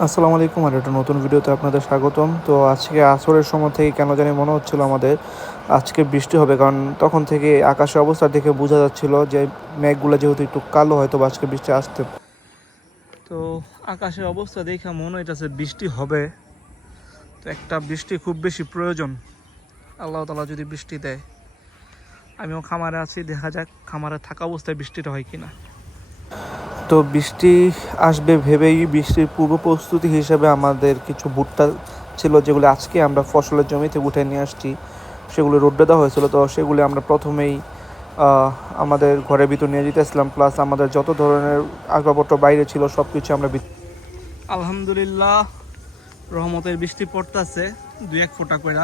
আসসালামু আলাইকুম। আর একটা নতুন ভিডিওতে আপনাদের স্বাগতম। তো আজকে আসরের সময় থেকে কেন জানি মনে হচ্ছিল আমাদের আজকে বৃষ্টি হবে, কারণ তখন থেকে আকাশের অবস্থা দেখে বোঝা যাচ্ছিল যে মেঘগুলো যেহেতু একটু কালো, হয়তো বা আজকে বৃষ্টি আসতে। তো আকাশের অবস্থা দেখে মনে হইতেছে বৃষ্টি হবে। তো একটা বৃষ্টি খুব বেশি প্রয়োজন, আল্লাহ তাআলা যদি বৃষ্টি দেয়। আমিও খামারে আছি, দেখা যাক খামারে থাকা অবস্থায় বৃষ্টিটা হয় কিনা। তো বৃষ্টি আসবে ভেবেই বৃষ্টির পূর্ব প্রস্তুতি হিসেবে আমাদের কিছু ভুট্টা ছিল, যেগুলো আজকে আমরা ফসলের জমিতে উঠে নিয়ে আসছি। সেগুলো রোদ্রে দেওয়া হয়েছিল, তো সেগুলি আমরা প্রথমেই আমাদের ঘরের ভিতর নিয়ে যেতেছিলাম, প্লাস আমাদের যত ধরনের আসবাবপত্র বাইরে ছিল সব কিছু আমরা। আলহামদুলিল্লাহ, রহমতের বৃষ্টি পড়তেছে দুই এক ফোঁটা করে।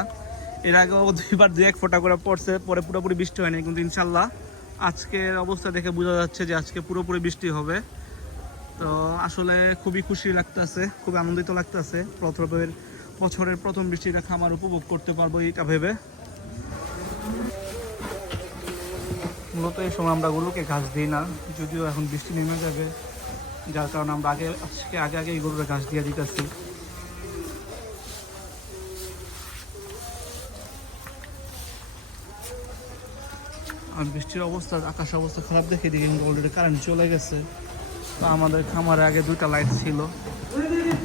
এর আগেও দুইবার দুই এক ফোঁটা করে পড়ছে, পরে পুরোপুরি বৃষ্টি হয়নি, কিন্তু ইনশাল্লাহ আজকের অবস্থা দেখে বোঝা যাচ্ছে যে আজকে পুরোপুরি বৃষ্টি হবে। তো আসলে খুবই খুশি লাগতেছে, খুবই আনন্দিত লাগতেছে। বছরের প্রথম বৃষ্টিটা খামার উপভোগ করতে পারবো এটা ভেবে। মূলত এই সময় আমরা গরুকে ঘাস দিই না, যদিও এখন বৃষ্টি নেমে যাবে, যার কারণে আমরা আগে এই গরুর ঘাস দিয়ে দিতেছি। আর বৃষ্টির অবস্থা, আকাশ অবস্থা খারাপ দেখে দিকে কিন্তু অলরেডি কারেন্ট চলে গেছে। তো আমাদের খামারে আগে দুইটা লাইট ছিল,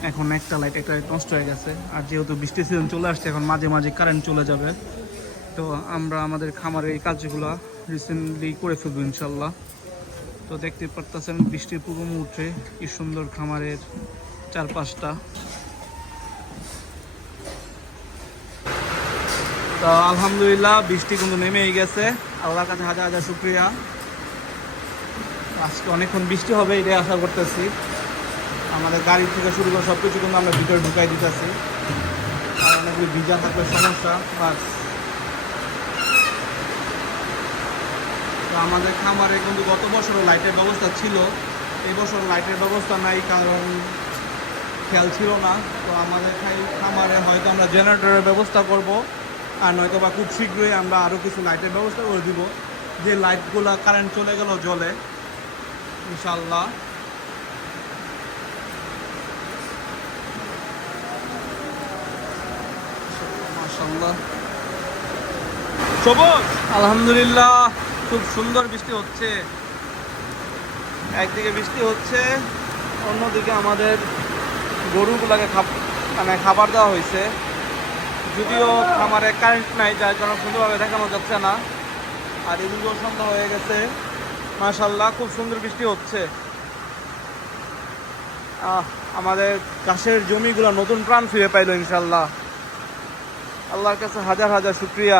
এখন একটা লাইট নষ্ট হয়ে গেছে। আর যেহেতু বৃষ্টির সিজন চলে আসছে, এখন মাঝে মাঝে কারেন্ট চলে যাবে। তো আমরা আমাদের খামারে এই কাজগুলো রিসেন্টলি করে ফেলবো ইনশাল্লাহ। তো দেখতে পারতেছেন বৃষ্টির পূর্ব মুহূর্তে কি সুন্দর খামারের চারপাশটা। তো আলহামদুলিল্লাহ বৃষ্টি কিন্তু নেমেই গেছে, আল্লাহর কাছে হাজার হাজার শুকরিয়া। আজকে অনেকক্ষণ বৃষ্টি হবে এটাই আশা করতেছি। আমাদের গাড়ি থেকে শুরু করে সব কিছু কিন্তু আমরা ভিতরে ঢুকাই দিতেছি, আর অনেকগুলো ভিজা থাকলে সমস্যা। বাস তো আমাদের খামারে কিন্তু গত বছরও লাইটের ব্যবস্থা ছিল, এই বছর লাইটের ব্যবস্থা নাই, কারণ খেয়াল ছিল না। তো আমাদের খামারে হয়তো আমরা জেনারেটরের ব্যবস্থা করব, আর নয়তো বা খুব শীঘ্রই আমরা আরও কিছু লাইটের ব্যবস্থা করে দিব, যে লাইটগুলো কারেন্ট চলে গেল জ্বলে ইনশাল্লাহ। মাশাআল্লাহ, সবুজ আলহামদুলিল্লাহ, খুব সুন্দর বৃষ্টি হচ্ছে। একদিকে বৃষ্টি হচ্ছে, অন্যদিকে আমাদের গরুগুলোকে খাবার দেওয়া হয়েছে। যদিও খামারে কারেন্ট নাই, যার কারণে সুন্দরভাবে দেখানো যাচ্ছে না। আর এদিকেও সন্ধ্যা হয়ে গেছে। মাশাআল্লাহ, খুব সুন্দর বৃষ্টি হচ্ছে। আমাদের চাষের জমিগুলো নতুন প্রাণ ফিরে পাইল ইনশাল্লাহ। আল্লাহর কাছে হাজার হাজার শুকরিয়া।